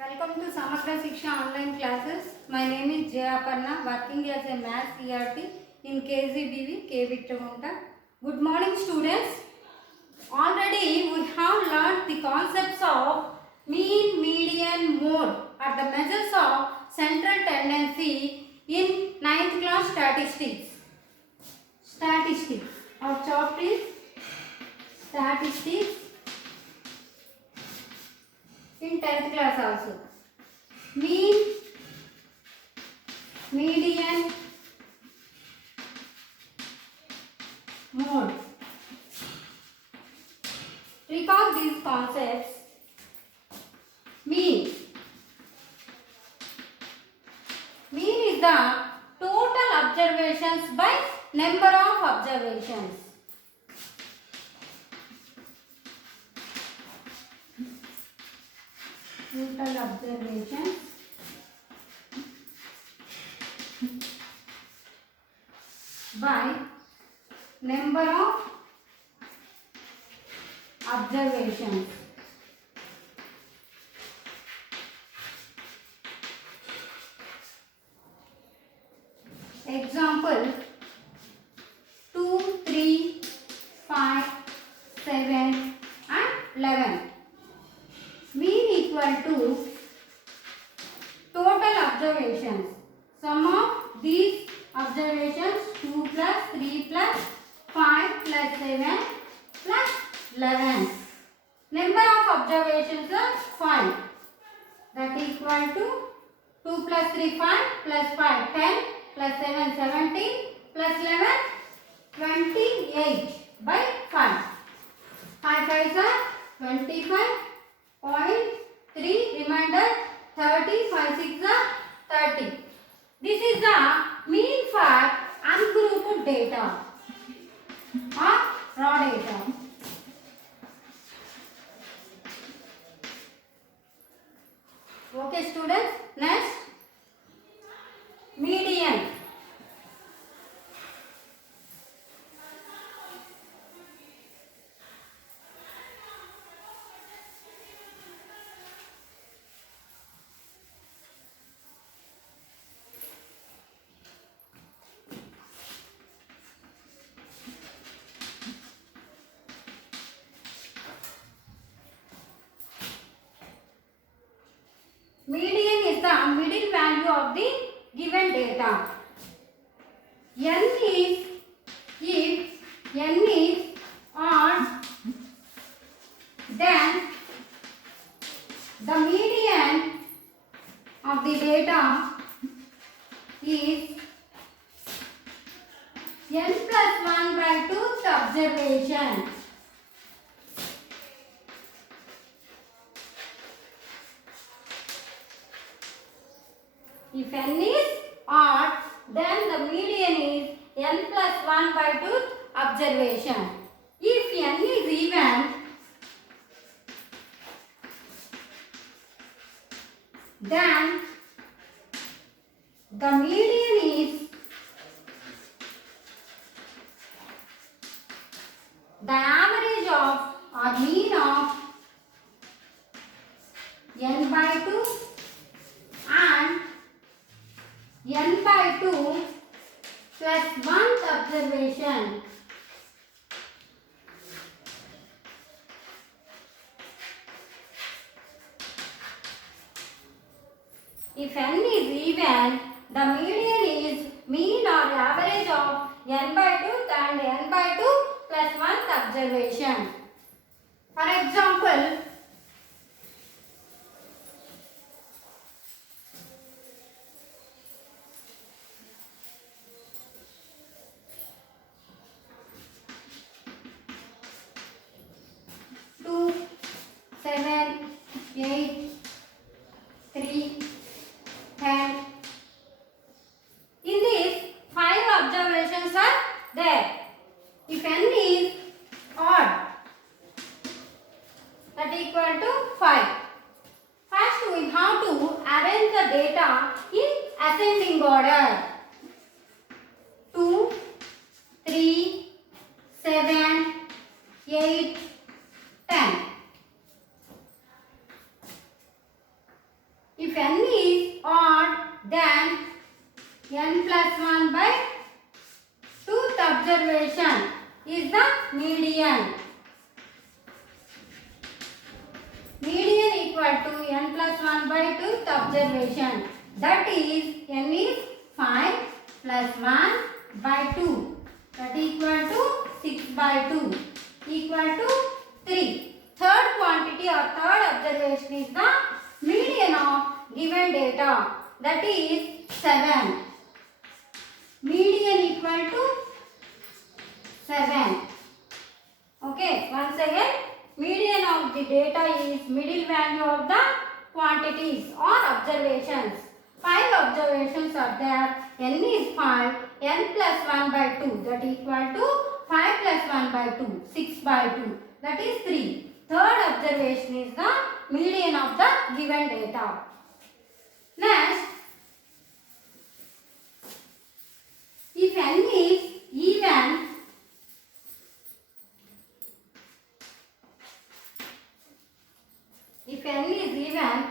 Welcome to Samagra Shiksha online classes. My name is Jaya Aparna, working as a math CRT in KZBV, K Victormonta. Good morning, students. Already we have learned the concepts of mean, median, mode are the measures of central tendency in 9th class statistics. Statistics. Our chapter is statistics in 10th class also. Mean, median, mode. Recall these concepts. Mean. Mean is the total observations by number of observations. Total observations by number of observations. Example 2, 3, 5, 7 and 11. Mean equal to total observations. Sum of these observations 2 plus 3 plus 5 plus 7 plus 11. Number of observations are 5. That equal to 2 plus 3 5 plus 5 10 plus 7 17 plus 11 28 by 5. 5 5s are 25.3 remainder 30 5 6 are 30. This is the mean for ungrouped data or raw data. Okay students, next median. Median is the middle value of the given data. N is if N is odd, then the median of the data is N plus 1 by 2th observation. If N is odd, then the median is N plus 1 by 2th observation. If N is even, then the median is the average of or mean of N by 2 and N by 2 plus 1th observation. If N is even, the median is mean or average of N by 2 and N by 2 plus 1th observation. For example, two, 7, 8, 3, 10. In this, 5 observations are there. If N is odd, that equal to 5. First we have to arrange the data in ascending order. 2, 3, 7, 8, 10. then n plus 1 by 2th observation is the median. Median equal to n plus 1 by 2th observation. That is n is 5 plus 1 by 2. That equal to 6 by 2 equal to 3. Third quantity or third observation is the median of given data. That is 7. Median equal to 7. Okay, once again, median of the data is middle value of the quantities or observations. 5 observations are there. N is 5. N plus 1 by 2. That equal to 5 plus 1 by 2. 6 by 2. That is 3. Third observation is the median of the given data. Next, if n is even,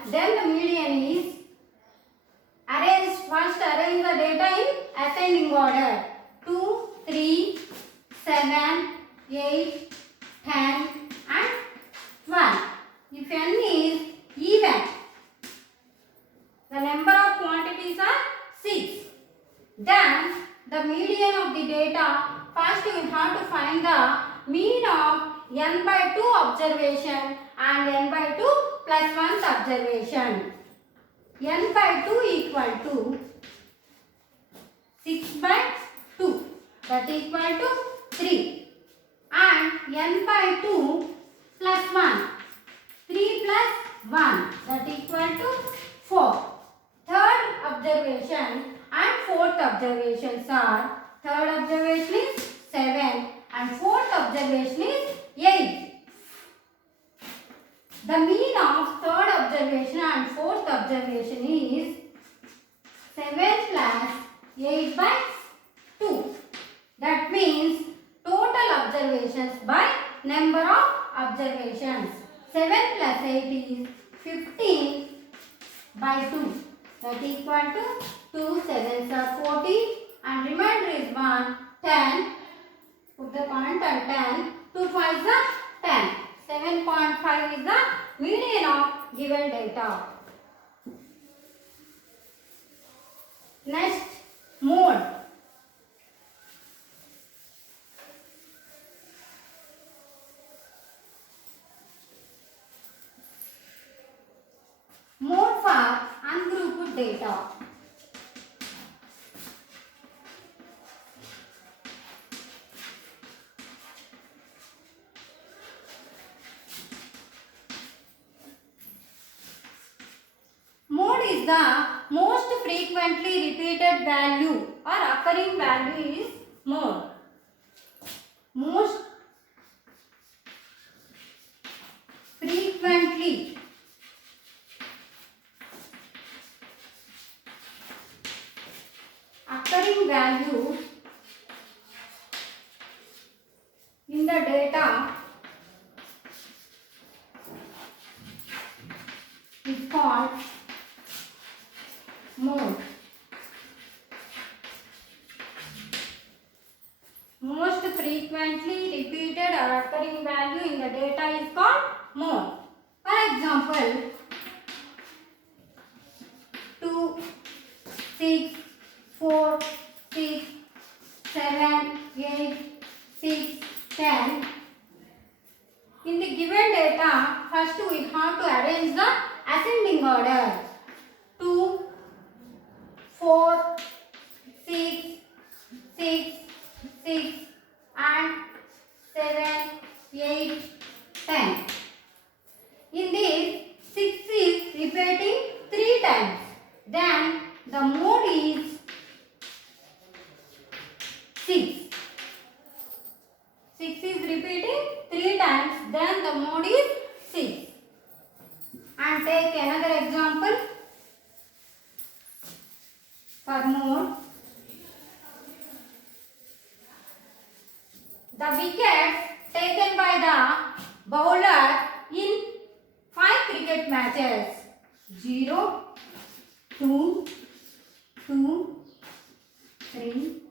then the median is arranged. First, arrange the data in ascending order. 2, 3, 7, 8, 10 and 12. If n is even, the number of quantities are 6. Then the median of the data, first we have to find the mean of n by 2 observation and n by 2 plus 1th observation. N by 2 equal to 6 by 2. That equal to 3. And n by 2 plus 1. 3 plus 1. That equal to 4. Third observation and fourth observations are, third observation is 7 and fourth observation is 8. The mean of third observation and fourth observation is 7 plus 8 by 2. That means total observations by number of observations. 7 plus 8 is 15 by 2. That equal to 2 sevens are 40 and remainder is 1, 10. Put the point on 10. 2 5s are 10. 7.5 is the median of given data. Next, mode. Mode for ungrouped data. Mode is the most frequently repeated value or occurring value is mode. Most frequently occurring value in the data is called mode. Most frequently repeated or occurring value in the data is called mode. For example, 2, 6, 4, 6, 7, 8, 6, 10. In the given data, first we have to arrange the ascending order. 2, 4, 6, 6, 6 and 7, 8, 10. In this, 6 is repeating 3 times. Then the mode is 6. 6 is repeating 3 times. Then the mode is 6. And take another example for mode. The wickets taken by the bowler in 5 cricket matches: 0, 2, 2, 3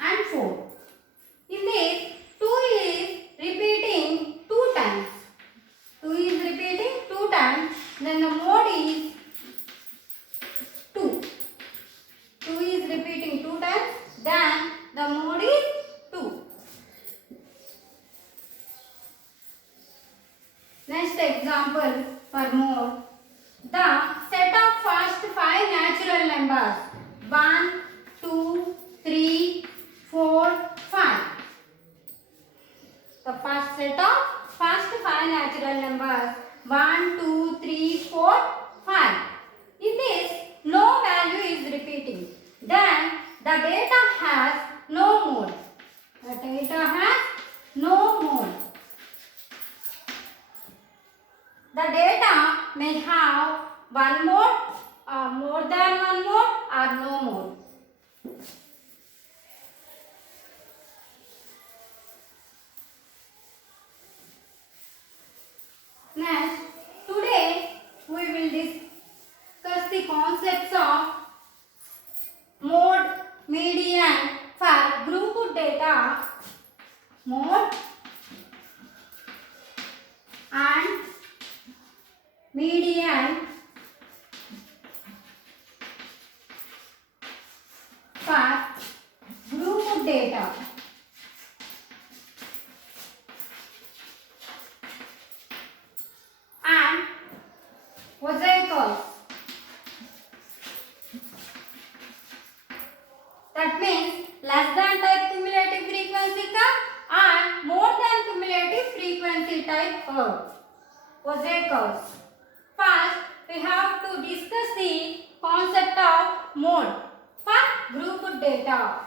and 4. In this, 2 is repeating 2 times. 2 is repeating 2 times. Then the mode is 2. 2 is repeating 2 times. Then the mode is 2. Next example for mode. The set of first 5 natural numbers 1, 2, 3, 4, 5. The first set of first 5 natural numbers 1, 2, 3, 4, 5. In this, no value is repeating. Then the data has no mode. The data has no mode. The data may have one mode, or more than one mode, or no mode. Next, today we will discuss the concepts of mode, median for group data, mode and median for group data. And mosaicals. That means less than type cumulative frequency curve and more than cumulative frequency type curve. Mosaicals. First, we have to discuss the concept of mode for group data.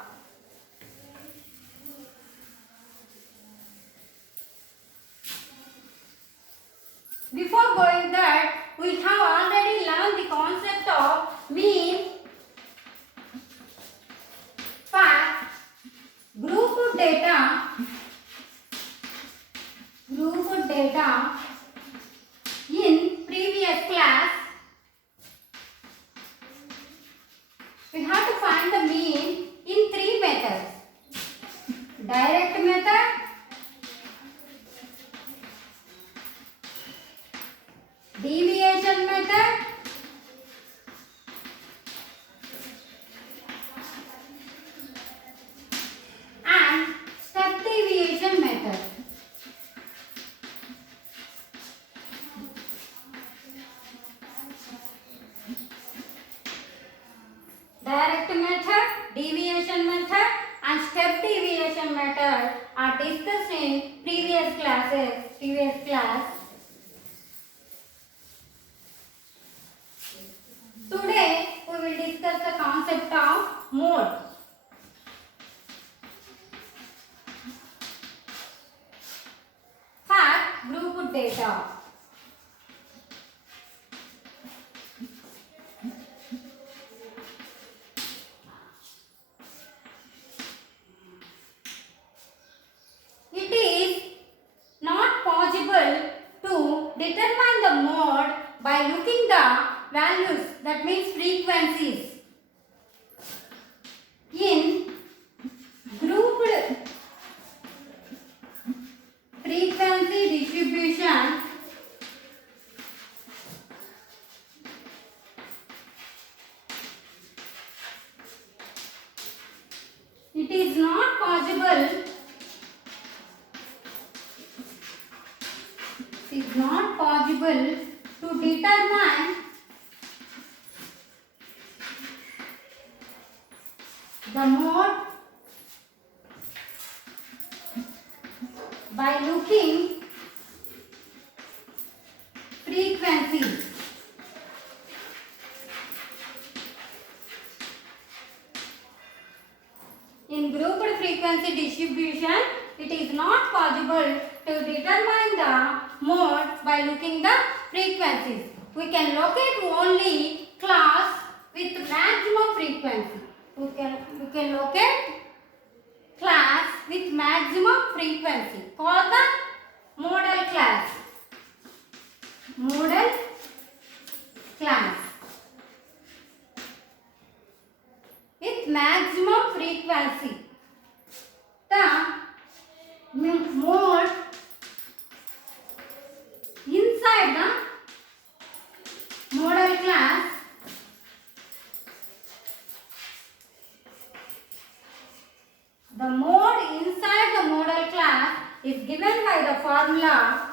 Before going that, we have already learned the concept of mean for group data in previous class. We have to find the mean in 3 methods: direct method, deviation method, and step deviation method. Direct method, deviation method and step deviation method are discussed in previous class. Today we will discuss the concept of mode. For group data. It is not possible to determine the mode by looking the values, that means frequencies. In grouped frequency distribution, it is not possible to determine the mode by looking frequencies. In grouped frequency distribution, it is not possible to determine the mode by looking the frequencies. We can locate only class with maximum frequency. We can locate class with maximum frequency called the model class. Model class. maximum frequency. The mode inside the modal class is given by the formula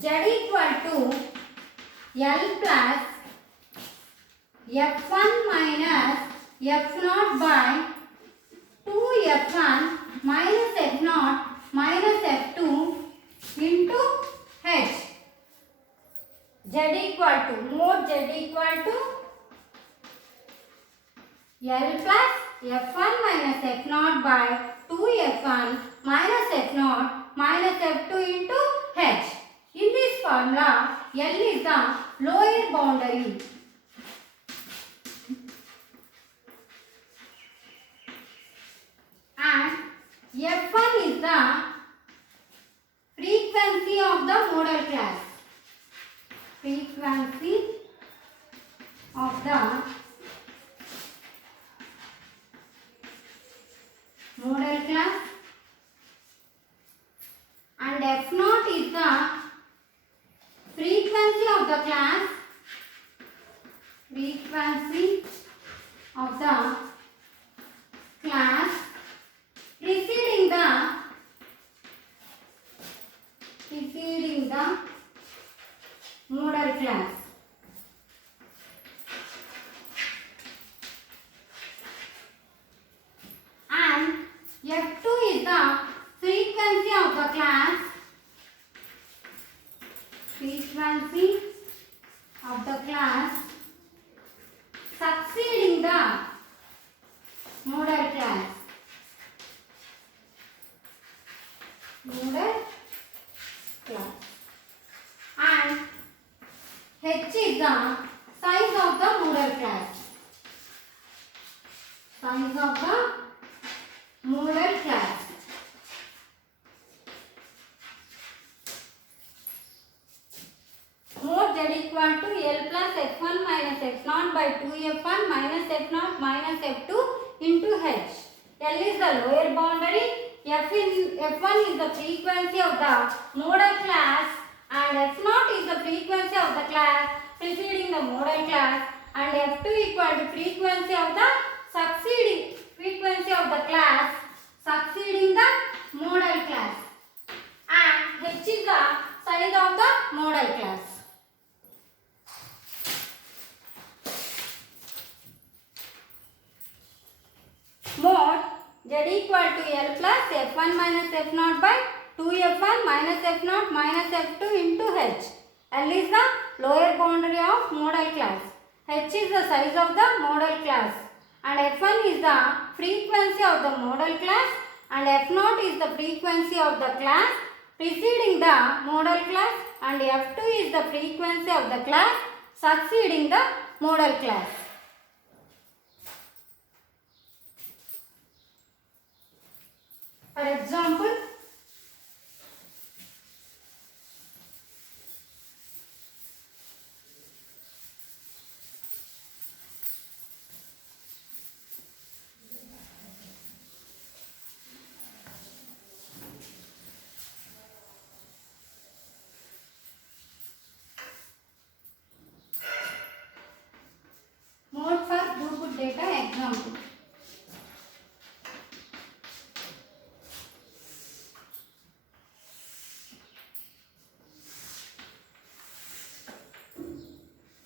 Z equal to L plus F1 minus F0 by 2F1 minus F0 minus F2 into H. Z equal to mode Z equal to L plus F1 minus F0 by 2F1 minus F0 minus F2 into H. In this formula, L is the lower boundary. And F1 is the frequency of the modal class. Frequency of the modal class. And F0 is the frequency of the class. Frequency of the class preceding the modal class. And F2 is the frequency of the class. Frequency of the class succeeding the modal class. Modal class. And H is the size of the modal class. Size of the modal class. Mode Z equal to L plus F1 minus F0 by 2F1 minus F0 minus F2 into H. L is the lower boundary. F1 is the frequency of the modal class and F0 is the frequency of the class preceding the modal class and F2 equal to frequency of the succeeding frequency of the class succeeding the modal class and H is the size of the modal class. Mode Z equal to L plus F1 minus F0 by 2F1 minus F0 minus F2 into H. L is the lower boundary of modal class. H is the size of the modal class. And F1 is the frequency of the modal class. And F0 is the frequency of the class preceding the modal class. And F2 is the frequency of the class succeeding the modal class. For example, mode for throughput data example.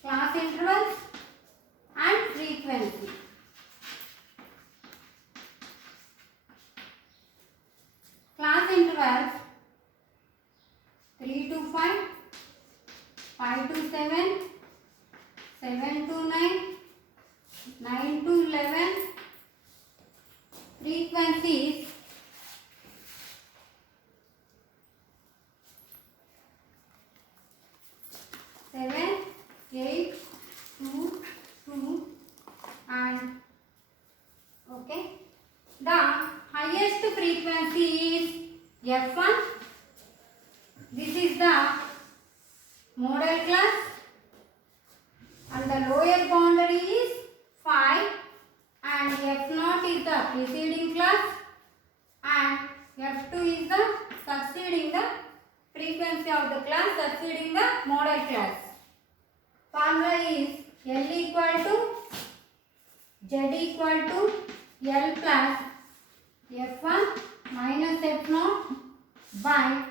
Class intervals and frequency. Class intervals 3 to 5, 5 to 7, 7 to 9, 9 to 11. Frequencies 7, 8, 2, 2 and okay. The highest frequency is F1 This is the model class and the lower boundary is 5 and F0 is the preceding class and F2 is the succeeding the frequency of the class succeeding the model class. Formula is L equal to Z equal to L plus F1 minus F0 by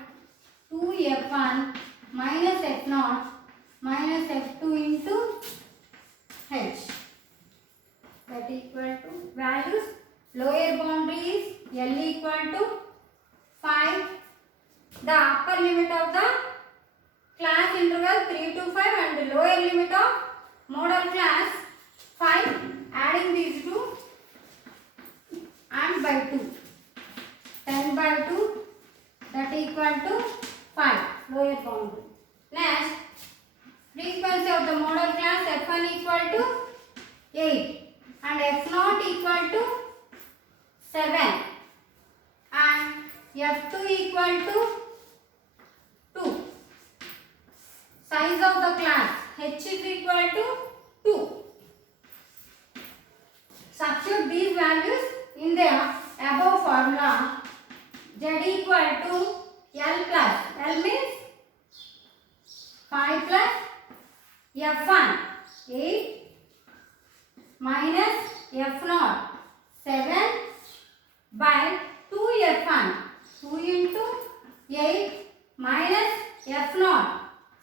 2F1 minus F0 minus F2 into H. That equal to values. Lower boundary is L equal to 5. The upper limit of the class interval 3 to 5 and the lower limit of model class 5. Adding these two and by 2. 10 by 2 that equal to 5. Lower boundary. Next, frequency of the model class F1 equal to 8 and F0 equal to 7 and F2 equal to 2. Size of the class H is equal to 2. Substitute these values in the above formula. Z equal to L plus, L means 5 plus F1 8 minus F0 7 by 2F1 2 into 8 minus F0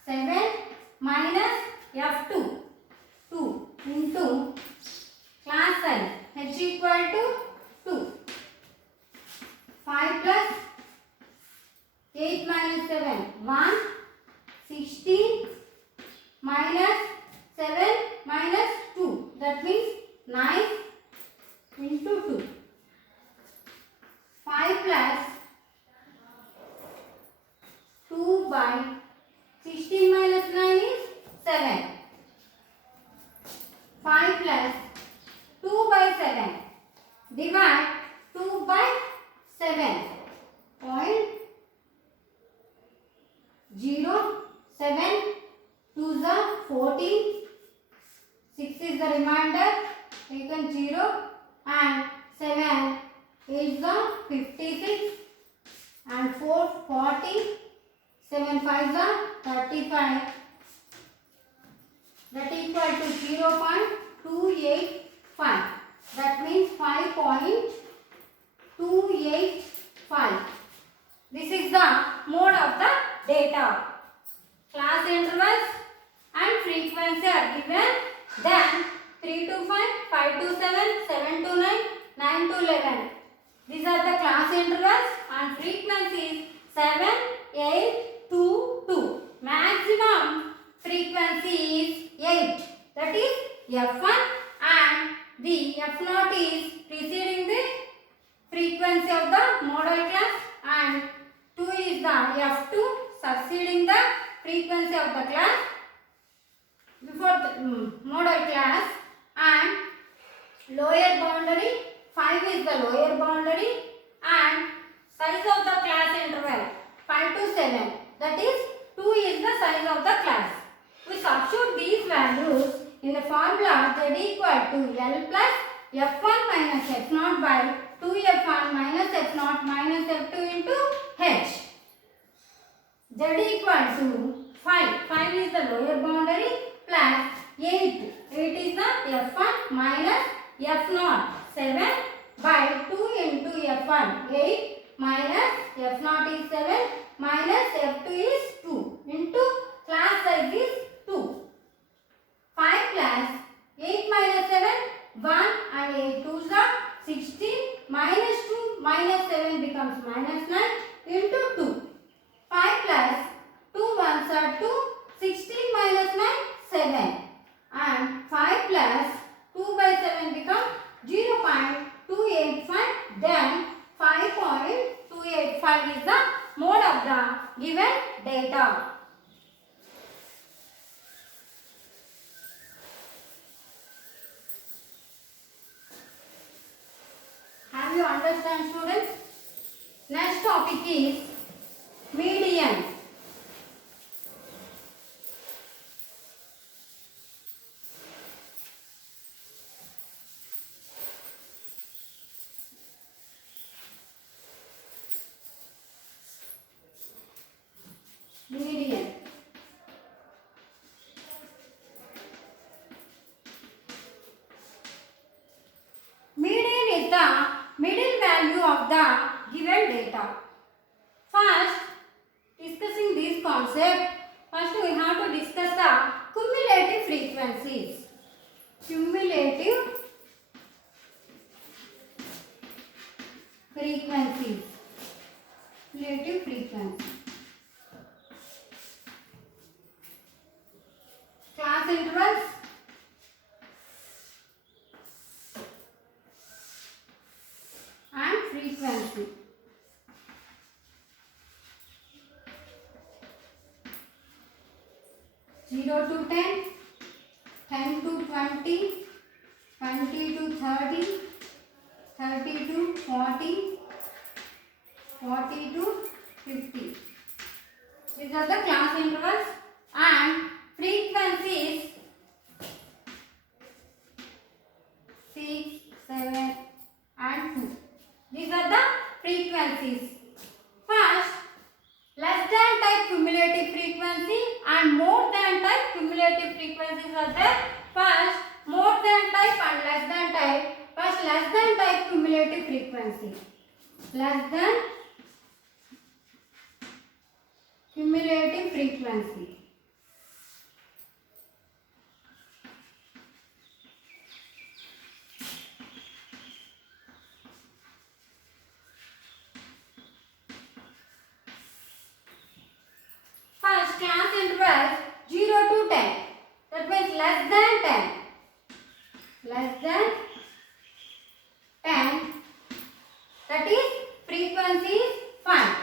7 minus F2 2 into class size H equal to 2. 5 plus 8 minus 7 1 16 minus 7 minus 2 that means 9 into 2. 5 plus 2 by 16 minus 9 is 7. 5 plus 2 by 7 divide 2 by 7 point 0 7 2 is 14 6 is the remainder taken 0 and 7 is the 56 and 4 40 7 5 is 35 that equal to 0.285 that means 5.285. This is the mode of the data. Class intervals and frequency are given. Then 3 to 5, 5 to 7, 7 to 9, 9 to 11. These are the class intervals and frequencies 7, 8, 2, 2. Maximum frequency is 8. That is F1 and the F0 is preceding the frequency of the model class and 2 is the F2 succeeding the frequency of the class before the model class and lower boundary 5 is the lower boundary and size of the class interval 5 to 7 that is 2 is the size of the class. We substitute these values in the formula Z equal to L plus F1 minus F0 by 2F1 minus F0 minus F2 into H. Z equal to 5. 5 is the lower boundary plus 8. 8 is the F1 minus F0 7 by 2 into F1 8 minus F0 is 7 minus F2 is 2 into class size is 2. 5 plus 8 minus 7 1 and 8 2s are 16 minus 2 minus 7 becomes minus 9 into 2. 5 plus 2 1s are 2 16 minus 9 7 and 5 plus 2 by 7 becomes 0.285 then 5.285 is the mode of the given data. Have you understand students? Next topic is median. of the given data. First, discussing this concept, first we have to discuss the cumulative frequencies. Cumulative frequencies. Cumulative frequency. Class intervals. And frequency. Zero to 10, 10 to 20, 20 to 30, 30 to 40, 40 to 50. These are the class intervals and frequencies 6, 7 and 2. These are the frequencies. First, less than type cumulative frequency and more than type cumulative frequencies are there. First, more than type and less than type. First, less than type cumulative frequency. Less than cumulative frequency. First, class intervals 0 to 10. That means less than 10. Less than 10. That is frequency is 5.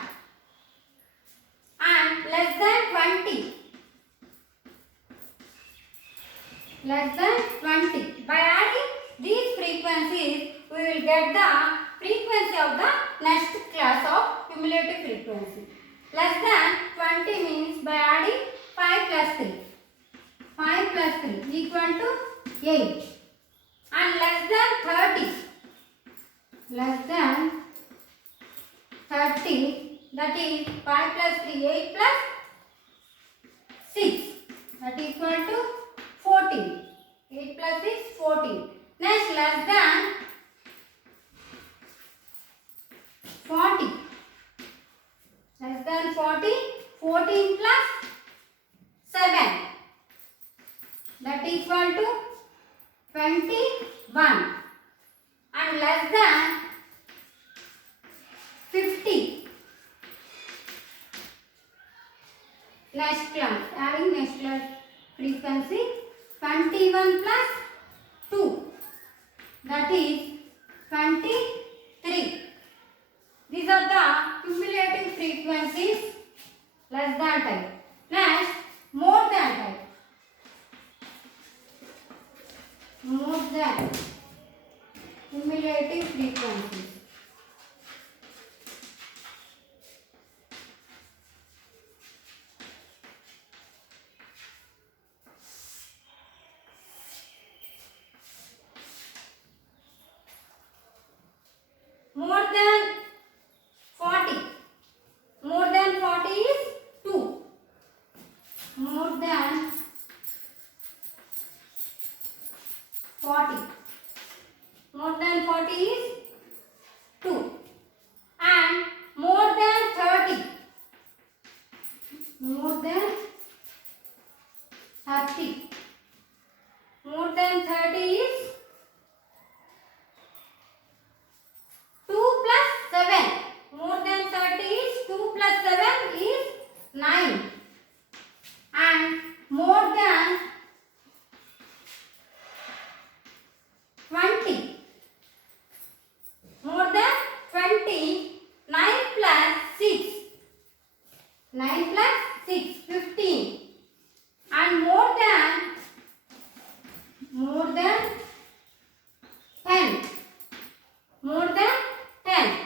And less than 20. Less than 20. By adding these frequencies, we will get the frequency of the next class of cumulative frequency. Less than 20 means by adding 5 plus 3. 5 plus 3 equal to 8. And less than 30. Less than 30, that is 5 plus 3, 8 plus 6. That is equal to 14. 8 plus 6, 14. Next, less than 40. Less than 40, 14 plus 7. That is equal to 21. And less than 50. Next class, adding next class frequency 21 plus 2. That is 23. These are the cumulative frequencies less than type. Next, more than type. More than cumulative frequencies. More than 40. More than 40 is 2. More than 40. More than 40 is 2. And more than 30. More than 30. More than 30 is 2 plus 7. More than 30 is 2 plus 7 is 9. And more than 20. More than 20. 9 plus 6. 9 plus 6. 15. And more than 10. More than 10.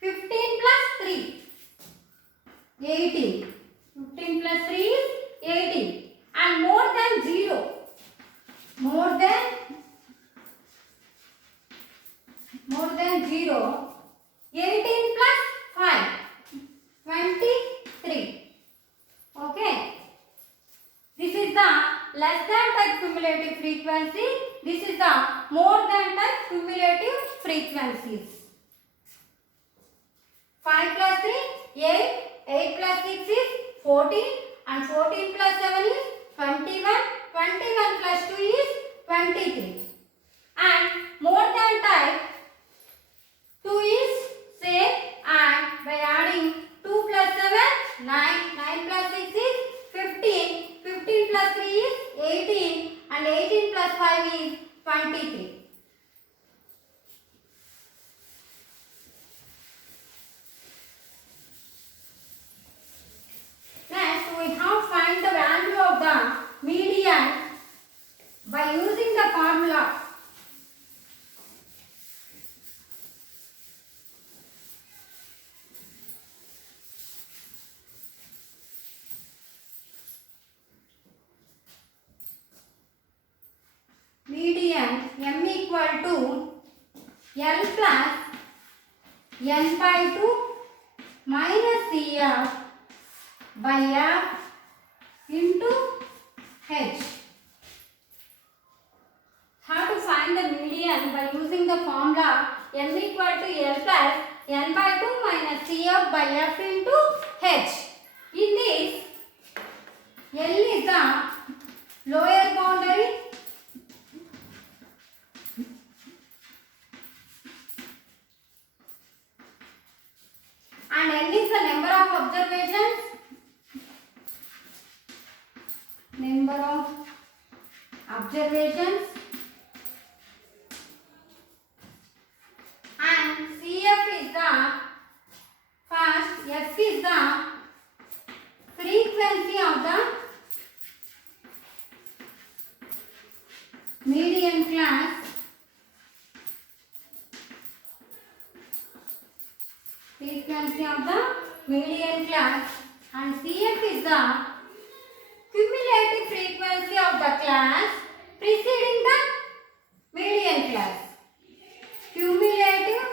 15 plus 3. 18. 15 plus 3 is 18. And more than 0. More than 0. 18 plus 5. 23. Okay. This is the less than type cumulative frequency. This is the more than type cumulative frequencies. 5 plus 3, 8. 8 plus 6 is 14. And 14 plus 7 is 21. 21 plus 2 is 23. And more than type 2 is same, and by adding 2 plus 7, 9. 9 plus 6 is 15. 15 plus 3 is 18. And 18 plus 5 is 23. Next, we have find the value of the median by using the formula. Median m equal to L plus n by 2 minus CF by F into H. How to find the median by using the formula m equal to L plus n by 2 minus CF by F into H. In this, L is the lower boundary and n is the number of observations. Number of observations. And CF is the first, F is the frequency of the median class. Frequency of the median class, and CF is the cumulative frequency of the class preceding the median class. Cumulative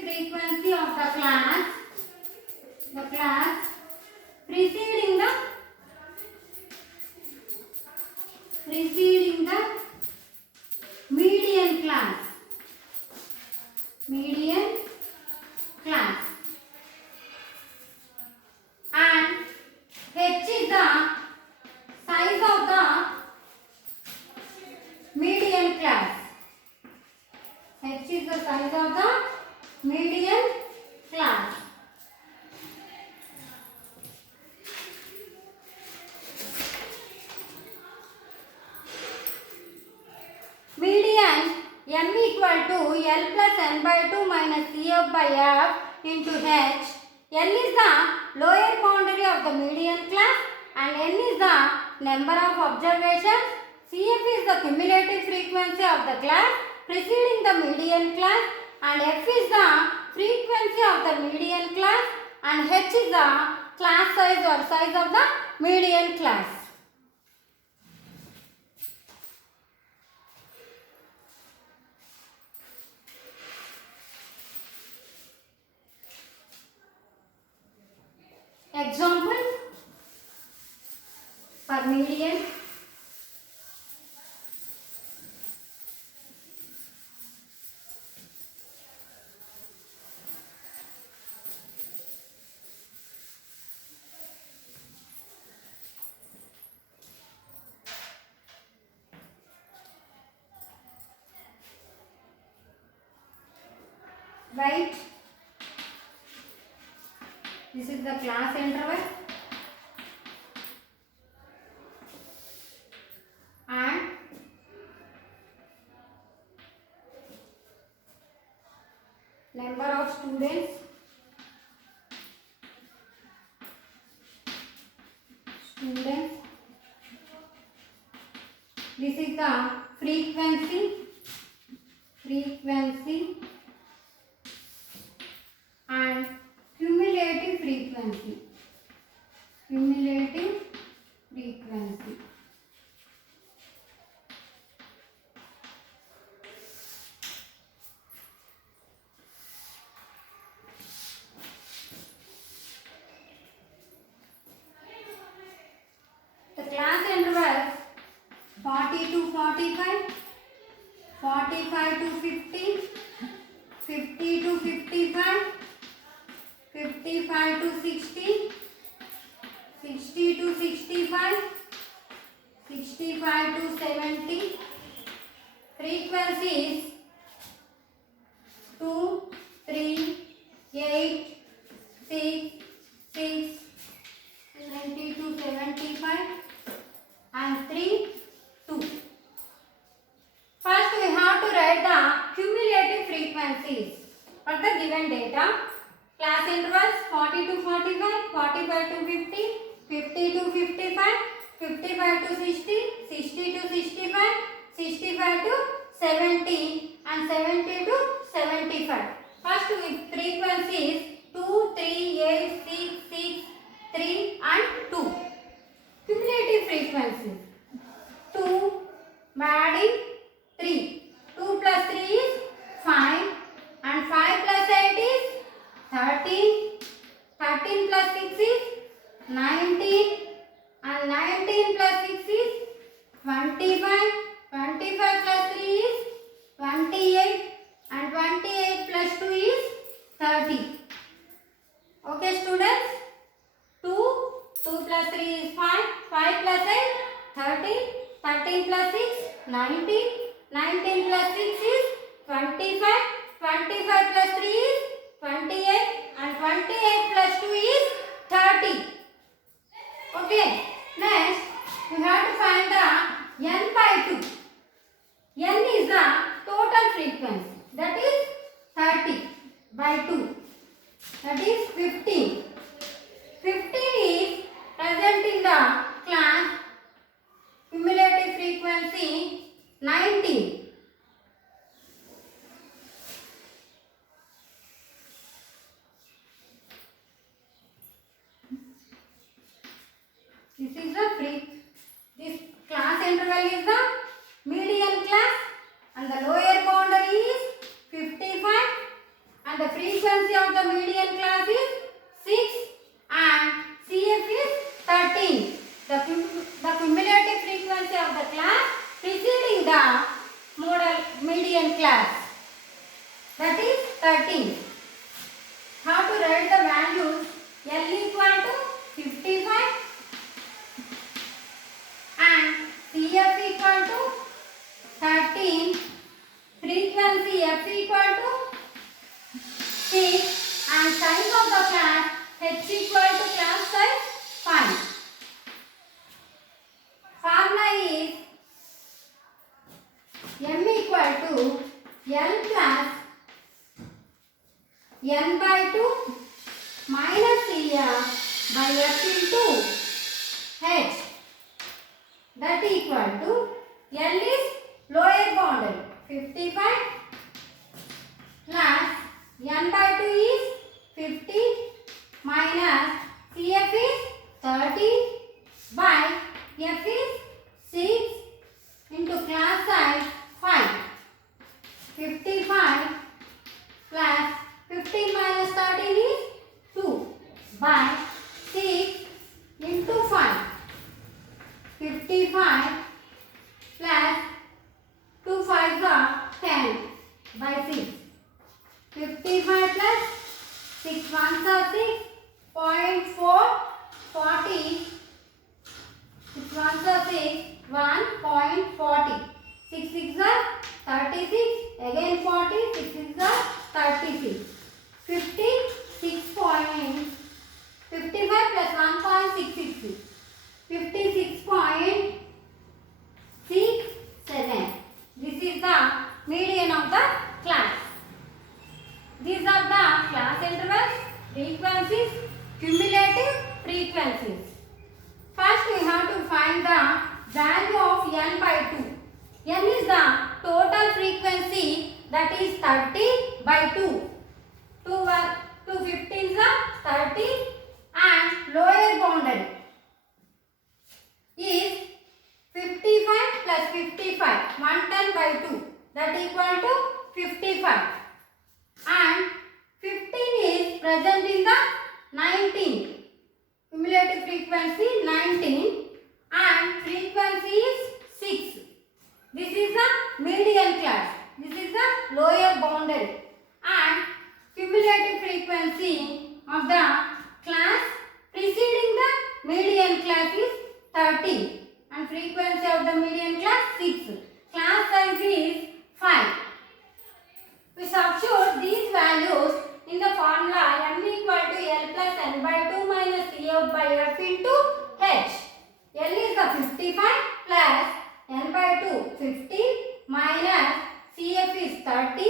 frequency of the class preceding the median class. And H is the size of the median class. H is the size of the median class. Median m equal to L plus n by 2 minus CF by F into H. L is the lower boundary of the median class and n is the number of observations. CF is the cumulative frequency of the class preceding the median class, and F is the frequency of the median class, and H is the class size or size of the median class. Example for median. Right. This is the class interval and number of students. This is the frequency and cumulative frequency. The class intervals 40 to 45, 45 to 50, 50 to 55, 55 to 60, 60 to 65, 65 to 70. Frequencies 2, 3, 8, 6, 6, 70 to 75 and 3, 2. First we have to write the cumulative frequencies for the given data. Class intervals 40 to 45, 45 to 50, 50 to 55, 55 to 60, 60 to 65, 65 to 70 and 70 to 75. First with frequencies 2, 3, 8, 6, 6, 3 and 2. Cumulative frequencies 2 adding 3. 2 plus 3 is 5 and 5 plus 8 is 13. 13 plus 6 is 19 and 19 plus 6 is 25. 25 plus 3 is 28 and 28 plus 2 is 30. Okay students, 2 plus 3 is 5, 5 plus 8 13, 13 plus 6 19, 19 plus 6 is 25, 25 plus 3 is 28 and 28 plus 2 is 30. Okay, next we have to find the n by 2. N is the total frequency, that is 30 by 2, that is 15. 15 is present in the class cumulative frequency 19. This class interval is the median class and the lower boundary is 55 and the frequency of the median class is 6 and CF is 13. The cumulative frequency of the class preceding the model median class, that is 13. How to write the values? L equal to 55 and CF equal to 13, frequency F equal to 6 and size of the class H equal to class size 5. Formula is M equal to L plus N by 2 minus CF by F into H, that equal to L is lower boundary 55 plus N by 2 is 50 minus CF is 30 by F is 6 into class size 5. 55 plus 15 minus 13 is 2 by 6 into 5. 55 plus 2 5s are 10 by 6. 55 plus 6 1s are 6, 0.4, 40. 6 1s are 6, 1.40. 6 6s are 36, again 40, 6 6s are 36. 56 point, 55 plus 1.666. 56.67. This is the median of the class. These are the class intervals, frequencies, cumulative frequencies. First we have to find the value of n by 2. N is the total frequency, that is 30 by 2. 2 15s are 30 and lower boundary is 55 plus 55, 110 by 2, that equal to 55 and 15 is present in the 19, cumulative frequency 19 and frequency is 6. This is the median class. This is the lower boundary. And cumulative frequency of the class preceding the median class is 30 and frequency of the median class 6. Class size is 5. We substitute these values in the formula m equal to L plus n by 2 minus CF by F into H. L is the 55 plus n by 2 50 minus CF is 30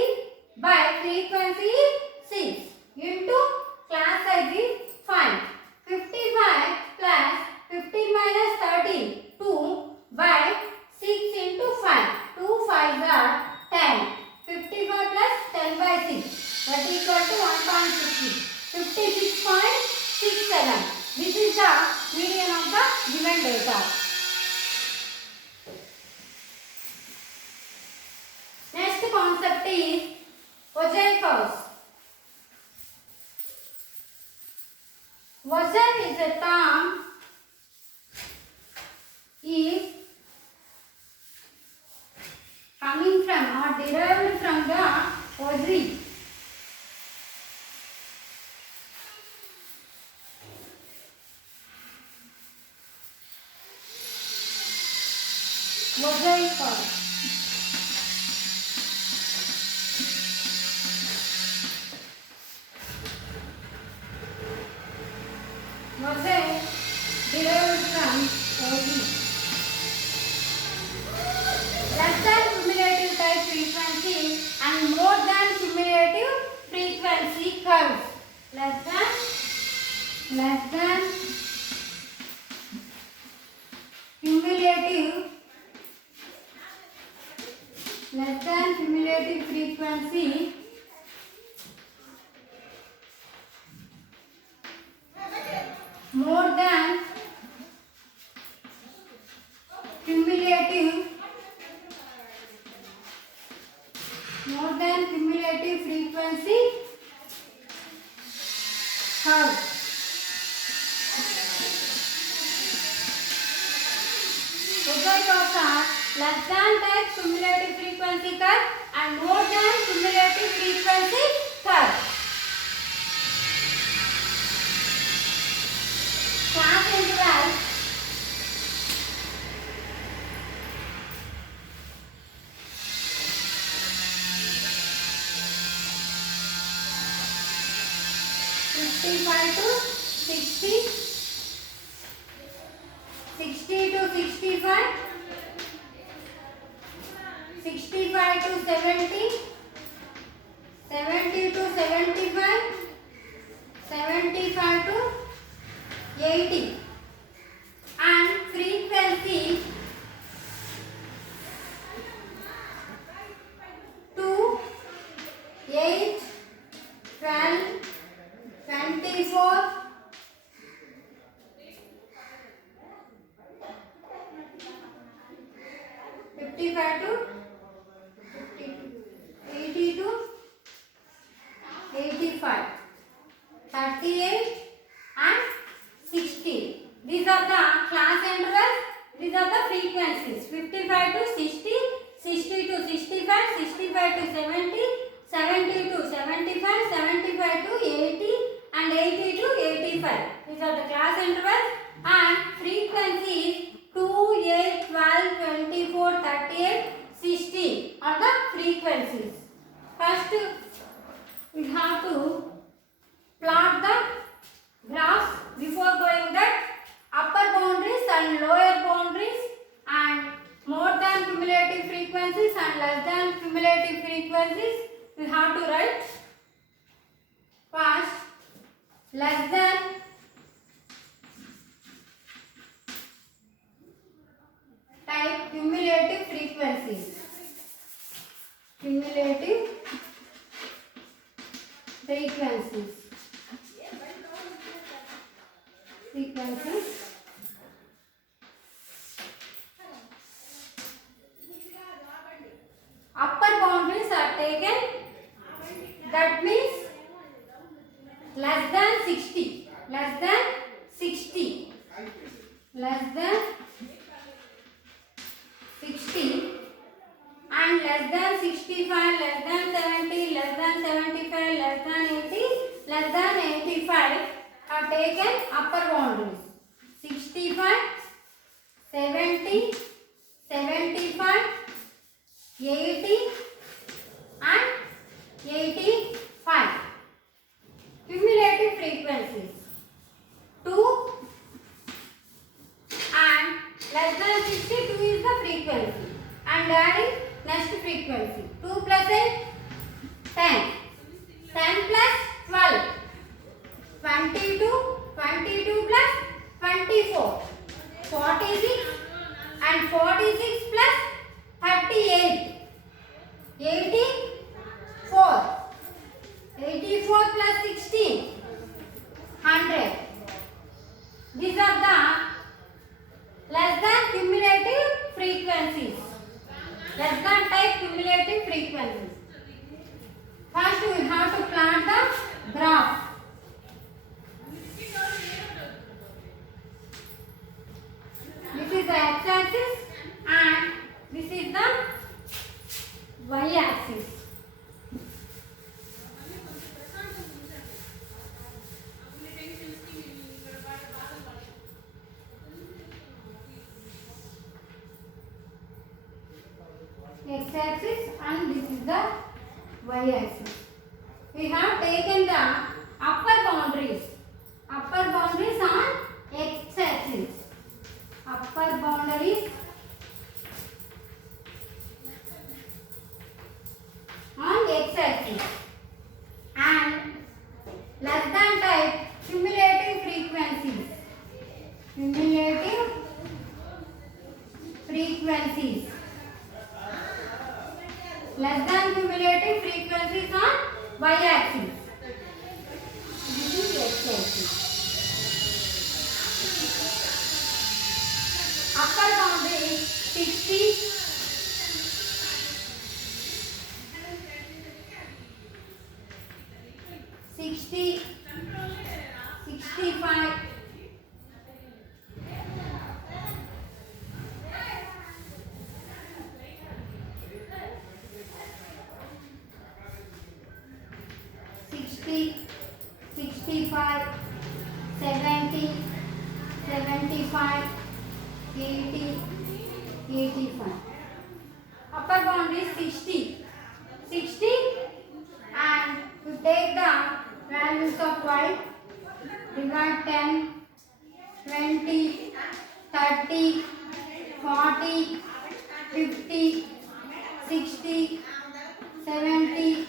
by frequency is 6 into class size is 5. 55 plus 15 minus 13 2 by 6 into 5. 2 5s are 10. 55 plus 10 by 6 that is equal to 1.50. 56.67. This is the median of the given data. Next concept is Vogel curves. Vogel is a term is coming from or derived from the Vogel. Vogel curve. Vogel derived from Vogel. Less than cumulative type frequency and more than cumulative frequency curves. Less than cumulative frequency more than cumulative frequency curve. Vogel curves are less than type cumulative frequency curve and more than cumulative frequency curve. Class interval to 60, 60 to 65, 65 to 70, 70 to 75, 75 to 80 and frequency 2, 8, 12, 24, 55 to 80 to 85, 38 and 60. These are the class intervals. These are the frequencies. 55 to 60, 60 to 65, 65 to 70, 70 to 75, 75 to 80 and 80 to 85. These are the class intervals and frequencies 2, 8, 12, 24, 38, 60 are the frequencies. First, we have to plot the graphs before going that upper boundaries and lower boundaries and more than cumulative frequencies and less than cumulative frequencies. We have to write first less than type cumulative frequencies. Cumulative frequencies. Upper boundaries are taken. That means less than 60. Less than 60. Less than 60 less than 65, less than 70, less than 75, less than 80, less than 85 are taken upper boundaries. 65, 70, 75, 80 and 85. Cumulative frequencies 2 and less than 62 is the frequency. And adding next frequency. 2 plus 8, 10. 10 plus 12, 22. 22 plus 24, 46. And 46 plus 38, 84. 84 plus 16, 100. These are the less than cumulative frequencies. Less than type cumulative frequencies. First we have to plot the graph. This is the x-axis and this is the y-axis. X-axis and this is the y-axis. We have taken the upper boundaries. Upper boundaries on x-axis. Upper boundaries on x-axis and less than type cumulative frequencies. Cumulative frequencies. Less than cumulative frequencies on y-axis. This is x-axis. Upper boundary is 60, 60, 65, 60, 65, 70, 75, 80, 85. Upper boundary is 60. 60 and we take the values of y, divide 10, 20, 30, 40, 50, 60, 70,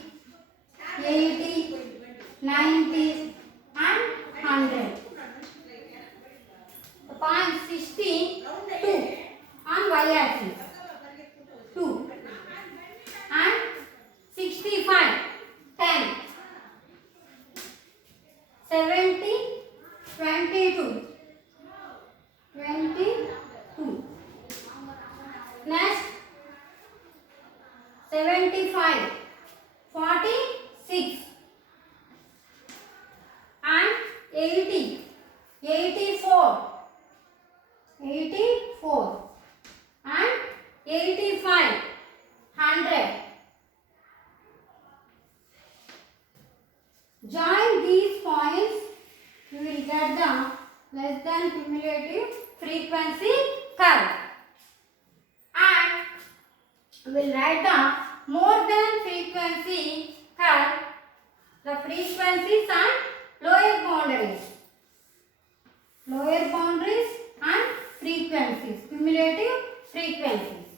80, 90 and 100. The point 16, 2 on y-axis, 2 and 65, 10, 70, 22, 22. Next 75, 46 and 80, 84, 84 and 85, 100. Join these points, you will get the less than cumulative frequency curve. And we will write the more than frequency curve, the frequencies and lower boundaries. Lower boundaries and frequencies, cumulative frequencies.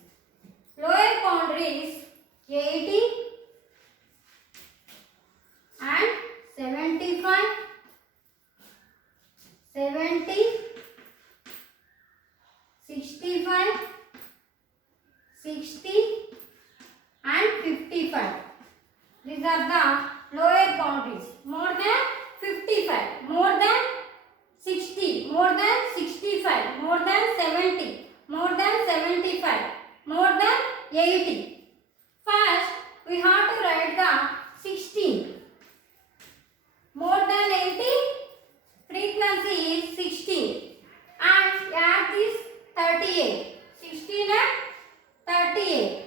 Lower boundaries 80 and 75, 70, 65, 60 and 55. These are the lower boundaries. More than 55, more than 60, more than 65, more than 70, more than 75, more than 80. First, we have to write the 16. More than 80, frequency is 16 and add this 38. 16 and 38.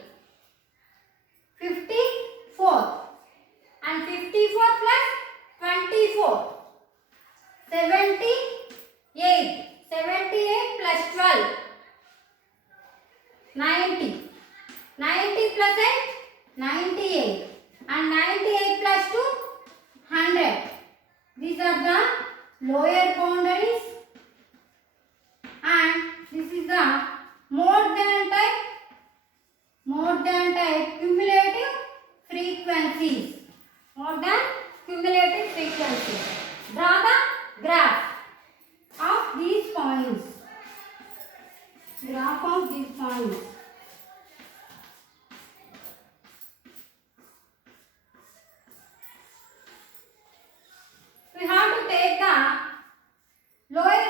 90 plus 8, 98. And 98 plus 2, 100. These are the lower boundaries. And this is the more than type cumulative frequencies. More than cumulative frequencies. Draw the graph of these points. Graph of these points. We have to take the lower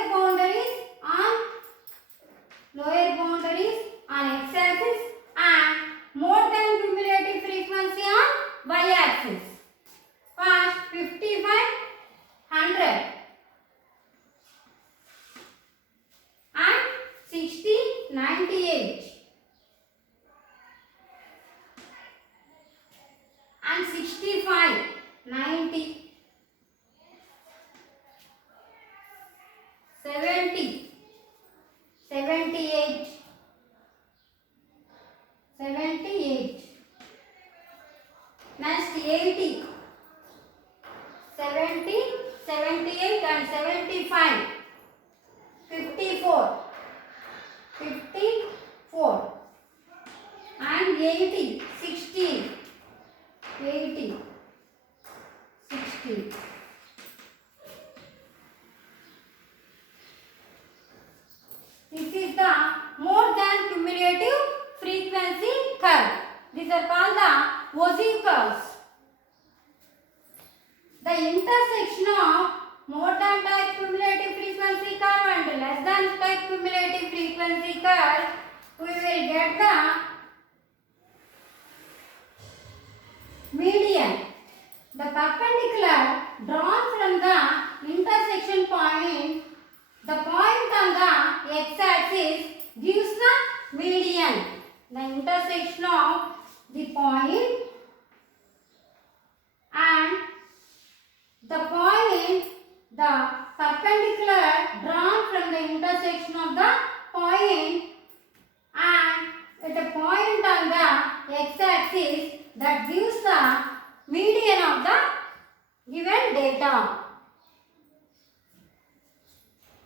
boundaries on x-axis and more than cumulative frequency on y-axis. First 55, 100 and 60, 98 and 65, 90, 70, 78, 78. Next 80, 70, 78 and 75, 54, 54 and 80, 60, 80, 60. This is the more than cumulative frequency curve. These are called the Ozee curves. The intersection of more than type cumulative frequency curve and less than type cumulative frequency curve, we will get the median. The perpendicular drawn from the intersection point, the point on the x-axis gives the median. The intersection of the point and the point, the perpendicular drawn from the intersection of the point and at a point on the x-axis, that gives the median of the given data.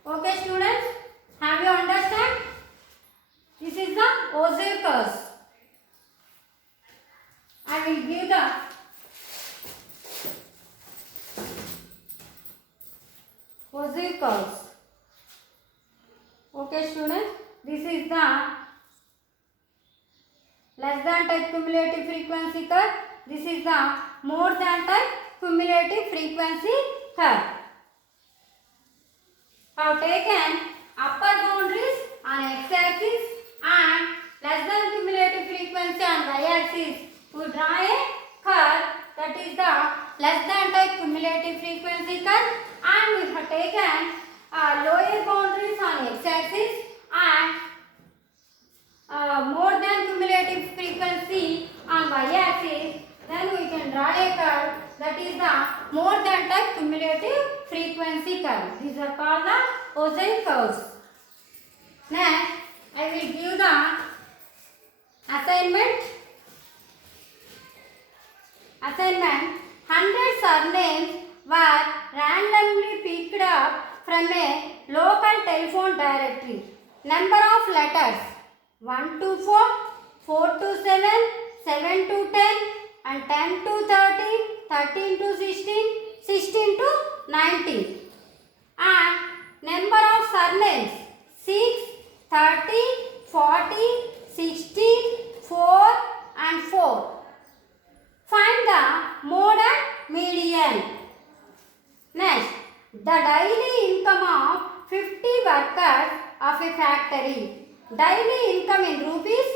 Okay students, have you understand? This is the Ozee curves. I will give the Ozee curves. Okay students, this is the less than type cumulative frequency curve. This is the more than type cumulative frequency curve. Have taken upper boundaries on x-axis and less than cumulative frequency on y-axis. We draw a curve that is the less than type cumulative frequency curve, and we have taken lower boundaries on x-axis and more than cumulative frequency on y-axis. Then we can draw a curve that is the more than type cumulative frequency curve. These are called the Ozee curves. Next, I will give the assignment. 100 surnames were randomly picked up from a local telephone directory. Number of letters 1 to 4, 4 to 7, 7 to 10 and 10 to 13, 13 to 16, 16 to 19. And number of surnames 6, 30, 40, 60, 4 and 4. Find the mode and median. Next, the daily income of 50 workers of a factory. Daily income in rupees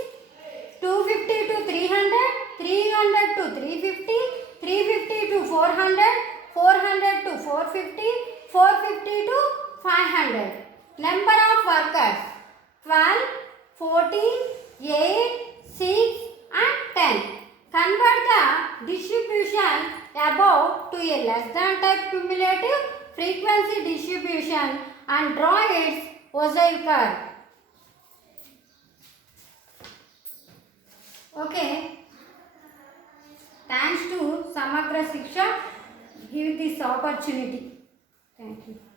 250 to 300, 300 to 350, 350 to 400, 400 to 450, 450 to 500. Number of workers 12, 14, 8, 6 and 10. Convert the distribution above to a less than type cumulative frequency distribution and draw its Ozee curve. Okay. Samagra Shiksha give this opportunity. Thank you.